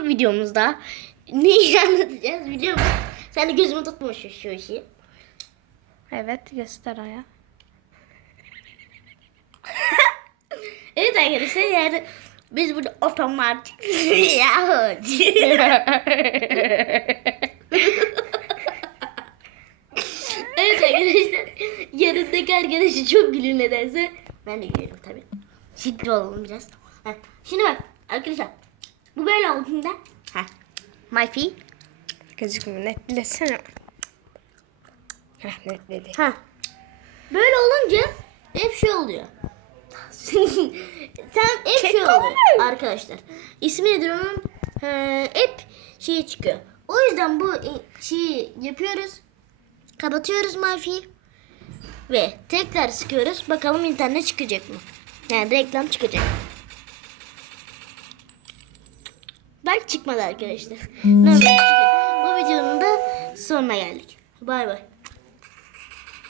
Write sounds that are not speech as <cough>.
bu videomuzda neyi <laughs> anlatacağız biliyor musun? Sen de gözümü tutma şu, şu işi. Evet göster aya. <laughs> Evet arkadaşlar yani biz burada otomatik <laughs> ya Evet arkadaşlar yanındaki arkadaşı çok gülüyor nedense. Ben de gülüyorum tabii. Şiddet olalım biraz. Heh. Şimdi bak arkadaşlar bu böyle olduğunda Heh. My fee. Gözükmüyor netlesene. Heh netledi. Ha. Böyle olunca hep şey oluyor. <laughs> Sen hep şey oluyor arkadaşlar. İsmi nedir onun? Hep şey çıkıyor. O yüzden bu şeyi yapıyoruz. Kapatıyoruz Malfi'yi. Ve tekrar sıkıyoruz. Bakalım internet çıkacak mı? Yani reklam çıkacak. Belki çıkmadı arkadaşlar. Normal çıkıyor. Bu videonun da sonuna geldik. Bay bay.